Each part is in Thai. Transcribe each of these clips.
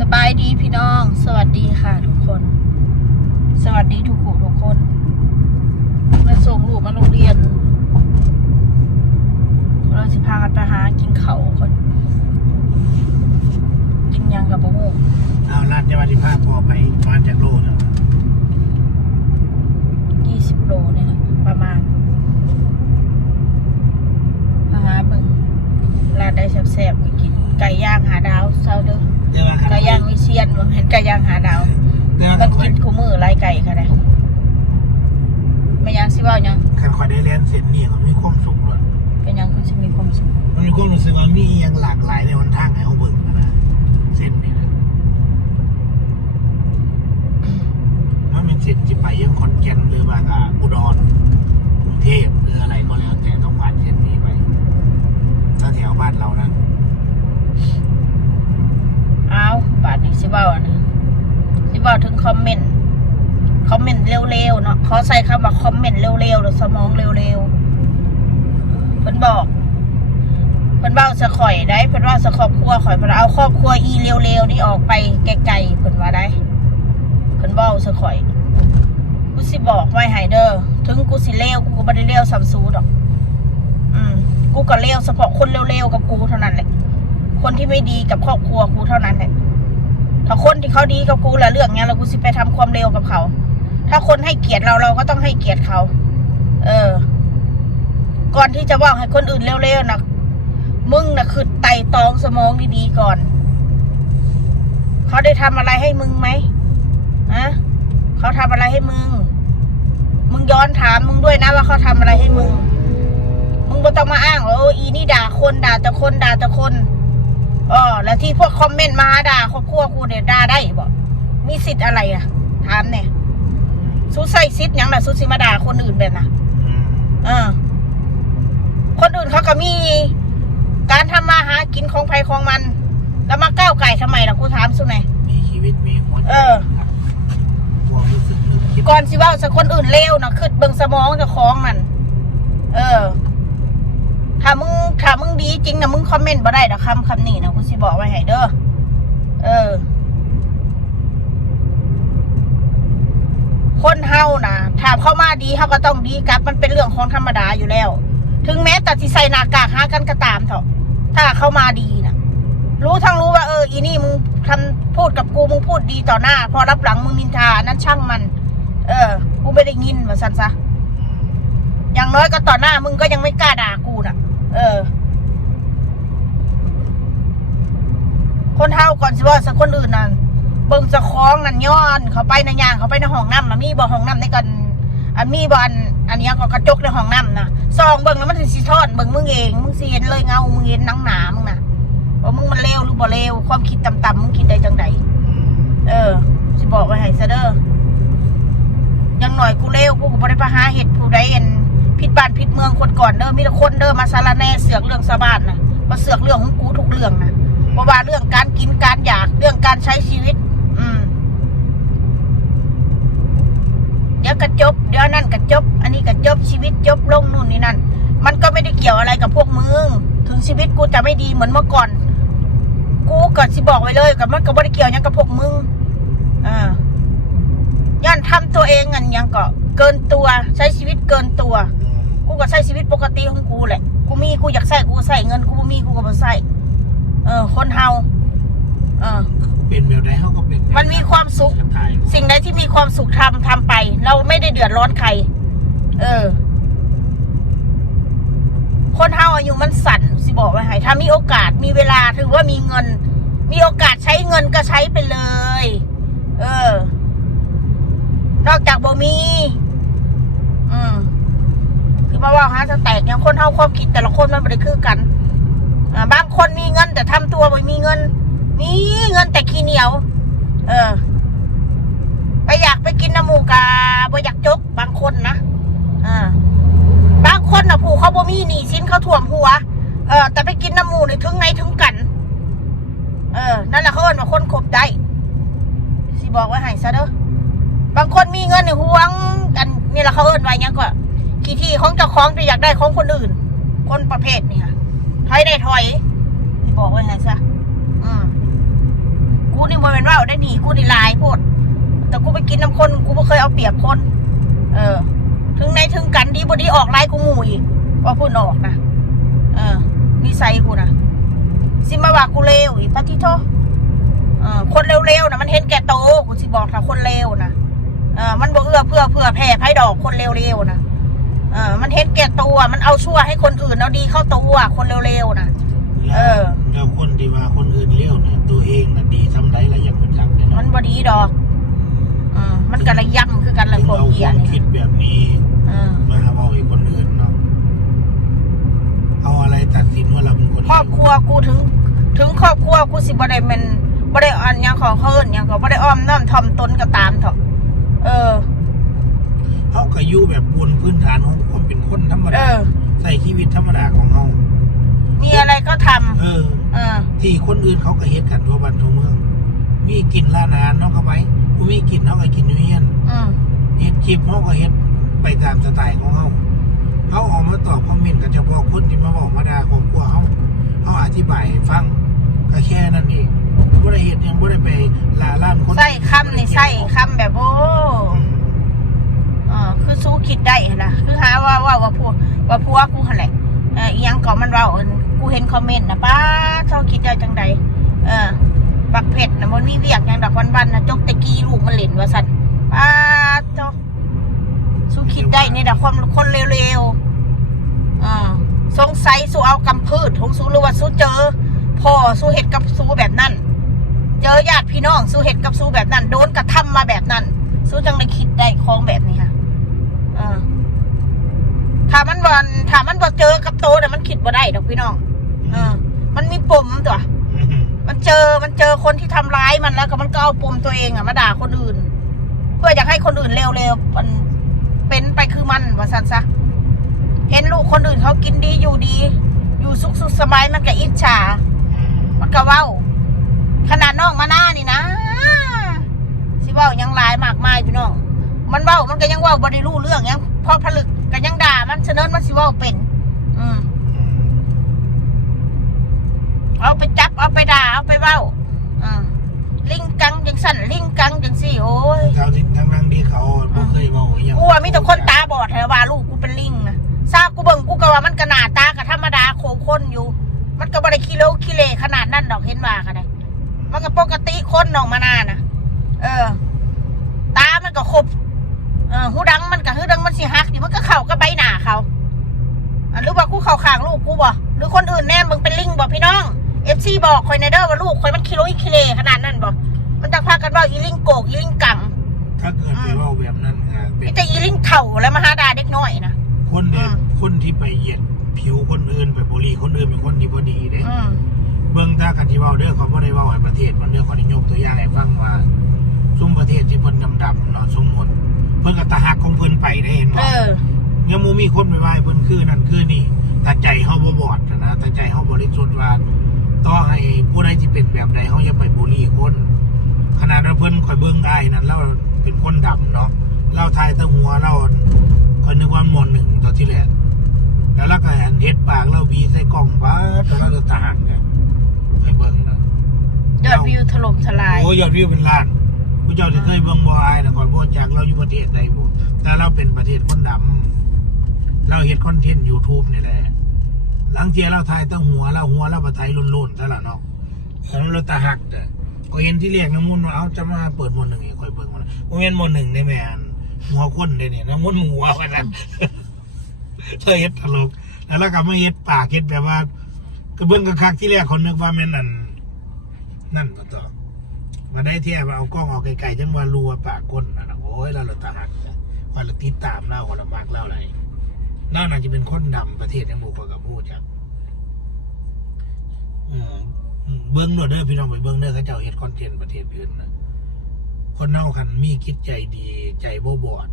สบายดีพี่น้องสวัสดีค่ะทุกคนสวัสดีทุกผู้ทุกคนมาส่งลูกมาโรงเรียนเราสิพากันไปหากินเขาคนกินยังกับบุ้งเอาลาดจะวันที่5พอไปมาจากโลนะ20 โลนี่แหละประมาณมาหาเบิ่งร้านได้แซ่บๆไปกินไก่ย่างหาดาวเซาเด้อไก่ย่างวิเชียนเห็นไก่ย่างหาดาวมันกินคู่มือไรไก่ค่ะได้ไม่ยังสิว่ายังขันคอยได้เรียนเสร็จนี่เขามีความสุขเลยเป็นยังคุณจะมีความสุขมันมีความรู้สึกว่ามียังหลากหลายในวันทางให้เขาเบิ่งนะเส้นนี่นะถ้าเป็นเส้นที่ไปยังขอนแก่นหรือว่าอุดรกรุงเทพหรืออะไรก็แล้วแต่ต้องผ่านเส้นนี้ไปถ้าแถวบ้านเรานะเอาบาทนี้สิบ่าวนะสิบ่าวถึงคอมเมนต์เร็วๆเนาะเขาใส่คำว่าคอมเมนต์เร็วๆหรือสมองเร็วๆเพิ่นบอกเพิ่นเบ้าสะข่อยได้เพิ่นว่าสะครอบครัวข่อยเพิ่นเอาครอบครัวอีเร็วๆนี่ออกไปไกลๆเพิ่นว่าได้เพิ่นเบ้าสะข่อยกูสิบอกไว้ให้เด้อถึงกูสิเลวกูก็บ่ได้เลวซ้ำซูดอกกูก็เลวเฉพาะคนเร็วๆกับกูเท่านั้นแหละคนที่ไม่ดีกับครอบครัวกูเท่านั้นแหละถ้าคนที่เขาดีกับกูละเรื่องเนี้ยเรากูสิไปทำความเร็วกับเขาถ้าคนให้เกียรติเราก็ต้องให้เกียรติเขาก่อนที่จะว่าให้คนอื่นเร็วๆนะมึงนะคือไต่ตองสมองดีๆก่อนเขาได้ทำอะไรให้มึงไหมเขาทำอะไรให้มึงย้อนถามมึงด้วยนะว่าเขาทำอะไรให้มึงไม่ต้องมาอ้างว่าอีนี่ด่าคนด่าแต่คนแล้วที่พวกคอมเมนต์มาด่าครอบครัวกูเนี่ยด่าได้บอกมีสิทธิ์อะไรอ่ะถามเนี่ยสู้ใส่สิทธิ์ยังน่ะสู้สิมาด่าคนอื่นแบบน่ะคนอื่นเขาก็มีการทำมาหากินของใครของมันแล้วมาก้าวไก่ทำไมล่ะกูถามสู้ไหนมีชีวิตมีหัวใจก่อนสิว่าสักคนอื่นเลวนะคือเบิ่งสมองจะคล้องมันถ้ามึงดีจริงนะมึงคอมเมนต์บ่ได้ดอกคำนี้นะกูสิบอกไว้ให้เด้อคนเฮานะถ้าเข้ามาดีเฮาก็ต้องดีกลับมันเป็นเรื่องของธรรมดาอยู่แล้วถึงแม้แต่ที่ใส่หน้ากากหากันก็ตามเถอะถ้าเข้ามาดีนะรู้ว่าอีนี่มึงทำพูดกับกูมึงพูดดีต่อหน้าพอรับหลังมึงนินทานั้นช่างมันกูไม่ได้ยินว่าสันซะอย่างน้อยก็ต่อหน้ามึงก็ยังไม่กล้าด่ากูน่ะคนเฮาก่อนสิว่าสักคนอื่นนั่นเบิ่งจะคล้องนั่นย้อนเขาไปในย่างเขาไปในห้องน้ำมีบ่ห้องน้ำในกันมีบ่อันนี้ก็กระจกในห้องน้ำนะซองเบิ่งแล้วมันสิทอดเบิ่งมึงเองมึงสิเห็นเลยเงามึงเห็นหนังหนามึงนะว่ามึงมันเลวหรือบ่เลวความคิดต่ำๆมึงคิดได้จังใดสิบอกไว้ให้ซะเด้อยังหน่อยกูเลวกูก็บ่ได้ไปหาเห็ดผู้ใดผิดบ้านผิดเมืองคนก่อนเด้อมีแต่คนเด้อมาสารแน่เสือกเรื่องชาวบ้านนะมาเสือกเรื่องของกูทุกเรื่องนะเพราะว่าเรื่องการกินการอยากเรื่องการใช้ชีวิตเดี๋ยวกระจบเดี๋ยวนั่นกระจบอันนี้กระจบชีวิตจบลงนู่นนี่นั่นมันก็ไม่ได้เกี่ยวอะไรกับพวกมึงถึงชีวิตกูจะไม่ดีเหมือนเมื่อก่อนกูก็สิบอกไว้เลยกับมันก็ไม่ได้เกี่ยวยังกับพวกมึงย่านทำตัวเองอันยังก็เกินตัวใช้ชีวิตเกินตัวกูก็ใช้ชีวิตปกติของกูแหละกูอยากใส่กูใส่เงินกูมีกูก็มาใส่คนเฮาเป็นแบบไหนเขาก็เป็นมันมีความสุขสิ่งใดที่มีความสุขทำไปเราไม่ได้เดือดร้อนใครคนเฮาอายุมันสั่นสิบอกไว้ให้ถ้ามีโอกาสมีเวลาถือว่ามีเงินมีโอกาสใช้เงินก็ใช้ไปเลยนอกจากบ่มีคือมาว่าหาจะแตกอย่างคนเฮาความคิดแต่ละคนมันไม่ได้คือกันบางคนมีเงินแต่ทำตัวไม่มีเงินแต่ขี้เหนียวไปอยากไปกินน้ำหมูกาบ่อยากจกบางคนนะบางคนนะผู้เขาบ่มีหนี้สินเขาถ่วมหัวแต่ไปกินน้ำหมูนี่ถึงไหนถึงกันนั่นแหละเขาเอิ้นว่าคนคบได้สิบอกไว้ให้ซะเด้อบางคนมีเงินในห่วงกันนี่แหละเขาเอิ้นไว้ยังก็ขี้ที่ของเจ้าของแต่อยากได้ของคนอื่นคนประเภทนี่ค่ะถอยได้ถอยสิบอกไว้ให้ซะกูนี่ โมเมนต์ว่าได้หนีกูได้ลายโพดแต่กูไปกินน้ำคนกูไม่เคยเอาเปรียบคน ถึงในถึงกันดีบดีออกลายกูหมู่อีกว่าพูดออกนะนิสัยกูนะสิมาว่ากูเลวอีกปะที่โทคนเร็วๆนะมันเห็นแก่โตกูสิบอกถ้าคนเลวนะมันบ่เอื้อเพื่อแผ่ไพ่ดอกคนเร็วๆนะมันเห็นแก่ตัวมันเอาชั่วให้คนอื่นเอาดีเข้าตัวคนเร็วๆนะแล้วคนที่ว่าคนอื่นเลี้ยวเนี่ยตัวเองน่ะดีทำได้ละอย่างมันจังเนี่ยมันบ่ดีดอกมันกระย่ำคือกันเลยพวกเหี้ย เราคิดแบบนี้มาเอาให้คนอื่นเนาะเอาอะไรตัดสินว่าเราเป็นคนครอบครัวกูถึงครอบครัวกูสิบ่ได้มันบ่ได้อันยังของเขาอย่างก็บ่ได้อ้อมน้อมถ่อมตนก็ตามเถอะเขาก็อยู่แบบบนพื้นฐานของความเป็นคนธรรมดาใส่ชีวิตธรรมดาของเขามีอะไรก็ทำที่คนอื่นเขาก็เฮ็ดกันทั่วบ้านทั่วเมืองมีกินร้านอาหารเนาะก็ไปกูมีกินเขาก็กินอยู่เฮียนเฮ็ดคลิปเขาก็เฮ็ดไปตามสไตล์ของเขาออกมาตอบคอมเมนต์กับเฉพาะคนที่มาบอกมาด่าครอบครัวเขาอธิบายให้ฟังก็แค่นั้นเองบ่ได้เฮ็ดยังบ่ได้ไปล่าล้านคนใส่คำนี่ใส่คำแบบโอ้คือสู้คิดได้นะคือหาว่าพัวกูหั่นแหละอีหยังก็มันว่ากูเห็นคอมเมนต์นะป้าเจ้าคิดได้จังใดบักเผ็ดนะมันมีเวียกอย่างดอกวันๆนะจกตะกี้ลูกมันเล่นว่าสั่นป้าเจ้าสู้คิดได้นี่นะคนเร็วๆสงสัยสู้เอากำพืชของสู้หรือว่าสู้เจอพ่อสู้เห็ดกับสู้แบบนั้นเจอญาติพี่น้องสู้เห็ดกับสู้แบบนั้นโดนกระทำมาแบบนั้นสู้จังเลยคิดได้คล้องแบบนี้ค่ะถ้ามันบ่เจอกับโตแต่มันคิดบ่ได้ดอกพี่น้องมันมีปมตัวมันเจอคนที่ทำร้ายมันแล้วก็มันก็เอาปมตัวเองมาด่าคนอื่นเพื่ออยากให้คนอื่นเร็วๆมันเป็นไปคือมันว่าซั่นซะเห็นลูกคนอื่นเขากินดีอยู่ดีอยู่สุขสบายมันก็อิจฉามันก็เว้าขนาดน้องมาหน้านี่นะสิเว้ายังหลายมากมายพี่น้องมันเว้ามันก็ยังเว้าบ่ได้รู้เรื่องยังพอผลึกก็ยังด่ามันเสนอมันสิเว้าเป็นเอาไปจับเอาไปด่าเอาไปเว้าลิงกังจังสั่นลิงกังจังสี่โอ้ยชาวทั้งที่เขาบ่เคยเว้าอย่างกูว่ามีแต่คนตาบอดเหรอว่าลูกกูเป็นลิงนะซากูเบิ่งกูก็ว่ามันก็หน้าตาก็ธรรมดาโคคนอยู่มันก็บ่ได้ขี้เละขนาดนั้นดอกเห็นว่าก็ได้มันก็ปกติคนน้องมานานะตามันก็ครบหูดังมันก็หูดังมันสิหักอยู่มันก็เข่าก็ใบหน้าเขาหรือว่ากูเข่าข้างลูกกูบ่หรือคนอื่นแน่มึงเป็นลิงบ่พี่น้องFC บอกคอยในเด้อว่าลูกคอยมันขี้เขนาดนั้นบ่มันจะพากันว่าอีลิงโกกอีลิงกังถ้าเกิดไปว่าแบบนั้นเป็นแต่อีลิงเข่าแล้วมาหาด่าเด็กน้อยนะคนที่ไปเหยียดผิวคนอื่นไปบุรีคนอื่นเป็นคนที่บ่ดีเด้เบิ่งถ้ากันที่เว้าเด้อเขาบ่ได้เว้าให้ประเทศมันเด้อขอได้ยกตัวอย่างให้ฟังว่าซุ่มประเทศที่เพิ่นดำๆเนาะสมมุติเพิ่นก็ตะหักของเพิ่นไปได้เห็นบ่ยังบ่มีคนไปไหว้เพิ่นคือนั่นคือนี่แต่ใจเฮาบ่บอดนะแต่ใจเฮาบริสุทธิ์ว่าต่อให้ผู้ใดที่เป็นแบบใดเฮาอย่าไปบุรีคนขนาดว่าเพิ่นคอยเบิ่งอ้ายนั่นเราเป็นคนดำเนาะเราทายแต่หัวเราคอยนึกว่าหมอน1ตอนที่แรกแล้วก็เฮ็ดปากเราบีใส่กล่องว่าแต่เราจะตาหักเนี่ยให้เบิ่งนะยอดวิวถล่มทลายโอ้ยอดวิวเป็นล้านผู้เจ้าที่เคยเบิ่งบ่อายนะก่อนบ่จากเราอยู่ประเทศใดบ่แต่เราเป็นประเทศคนดำเราเฮ็ดคอนเทนต์ YouTube นี่แหละหลังเที่ยเราถ่ายตั้งหัวเราบ่ถ่ายล้นๆซะล่ะเนาะเราตาหักเด้อก็เห็นที่เรียกน้ำมูลว่าเอาจะมาเปิดม.1 ให้ค่อยเบิ่งมันบ่แม่นม.1ได้แม่นหัวคนได้นี่น้ำมูลหัวว่าซั่นเธอเฮ็ดตลกแล้วก็มาเฮ็ดปากเฮ็ดแบบว่าก็เบิ่งคักๆที่แรกคนนึกว่าแม่นนั่นบ่ต่อมาได้เที่ยว่าเอากล้องออกไกลๆจังว่ารัวปากคนน่ะโอ้ยเราตาหักว่าเราติดตามเราคนละมากเล่าอะไรน่าจะเป็นคนดำประเทศในหมู่กับพูดจังเบิ้งด้วยเด้อพี่น้องไปเบิ้งเด้อเขาเจ้าเฮ็ดคอนเทนต์ประเทศอื่นนะคนเน่าคันมีคิดใจดีใจบ่บอด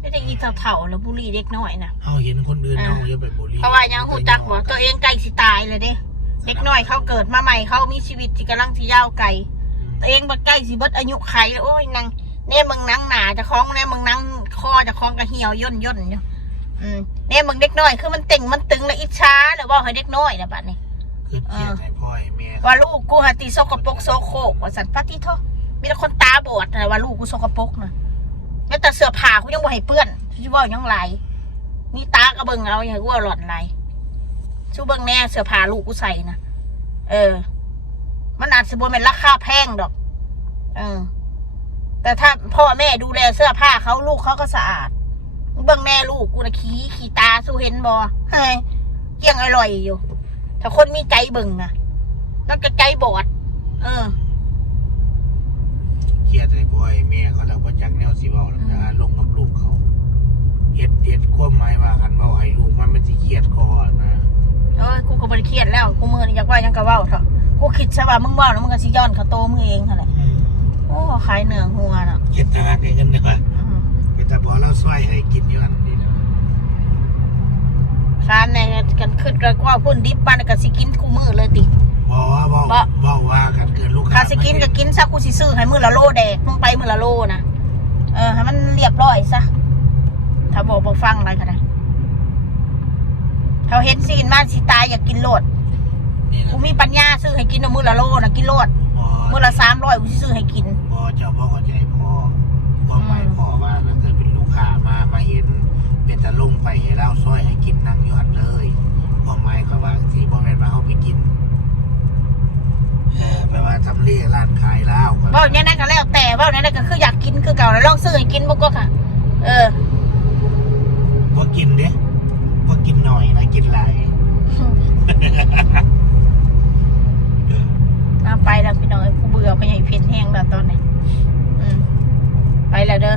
ไม่ได้ยินเถ่าๆแล้วบุรีเด็กน้อยนะเอาเห็นคนอื่นเอาอย่าไปบุรีเพราะว่ายังหูจักว่าตัวเองไกลสิตายเลยเด้เด็กน้อยเขาเกิดมาใหม่เขามีชีวิตที่กำลังสิยาวไกลตัวเองบ่ใกล้สิเบิดอายุไขโอ้ยนางเนี่ยมึงนั่งหนาจะคล้องเนี่ยมึงนั่งคอจะคล้องกระเหี่ยวย่นอยู่เนี่ยมึงเด็กน้อยคือมันเต่งมันตึงและอิจฉาหรือว่าให้เด็กน้อยนะบัดนี้ คือเขียนให้พ่อให้แม่ ว่าลูกกูหาตีโซกปรกโซโครกว่าสันปฏิโทมีแต่คนตาบอดนะว่าลูกกูโซกปรกนะแม้แต่เสื้อผ้ากูยังบ่ให้เปื้อนที่ว่ายังไรนี่ตากระเบิงเอาอย่างกูว่าหลอดไรชูเบิงแน่เสื้อผ้าลูกกูใส่นะมันอาจจะบ่เป็นราคาแพงดอกแต่ถ้าพ่อแม่ดูแลเสื้อผ้าเขาลูกเขาก็สะอาดเบิ่งแน่ลูกกูนะขี้ตาสู้เห็นบ่เฮ้ยเกี่ยงอร่อยอยู่ถ้าคนมีใจเบิ่งนะนั่นก็ใจบอดเขียนให้พ่อให้แม่เขาแล้วบ่จักแนวสิเว้าแล้วก็ลงกับลูกเขาเฮ็ดความหมายว่าคันเว้าให้ลูกมันสิเครียดคอนะกูก็บ่ได้เครียดแล้วกูมื้อนี้อยากว่ายังก็เว้าเถอะกูคิดซะว่ามึงเว้าแล้วมึงก็สิย้อนเข้าโตมึงเองหั่นแหละโอ้ขายเนื้อหัวน่ะเฮ็ดทางให้เงินได้ป่ะเป็นตาบ่เราซอยให้กินอยู่อันนี้นะร้านในกันขึ้นก็ว่าพุ่นดิบปานก็สิกินคู่มื้อเลยติบอกว่ากันเกินลูกค้าสิกินก็กินซะกูสิซื้อให้มื้อละโลแดกมึงไปมื้อละโลนะให้มันเรียบร้อยซะถ้าบอกบ่ฟังอะไรก็ได้เขาเห็นซีนมาสิตายอยากกินโลดกูมีปัญญาซื้อให้กินมื้อละโลนะกินโลดมื้อละ300กูสิซื้อให้กินเจ้าพ่อเข้าใจพ่อบอกหมายพ่อว่าถ้าเกิดเป็นลูกค้ามาเห็นเป็นตะลุงไปให้เราซอยให้กินนั่งยอดเลยบอกหมายเขาว่าสิบ่แม่นว่าเฮาไปกินแปลว่าทำเลี้ยร้านขายเหล้าเว้าอย่างนั้นก็แล้วแต่เว้าอย่างนั้นก็คืออยากกินคือเก่าแล้วลองซื้อให้กินบ่ก็ค่ะบ่กินเด้บ่กินหน่อยนะกินหลายไปแล้วพี่น้องกูเบื่อไปใหญ่เพชรแห้งแล้วตอนนี้ไปแล้วเด้อ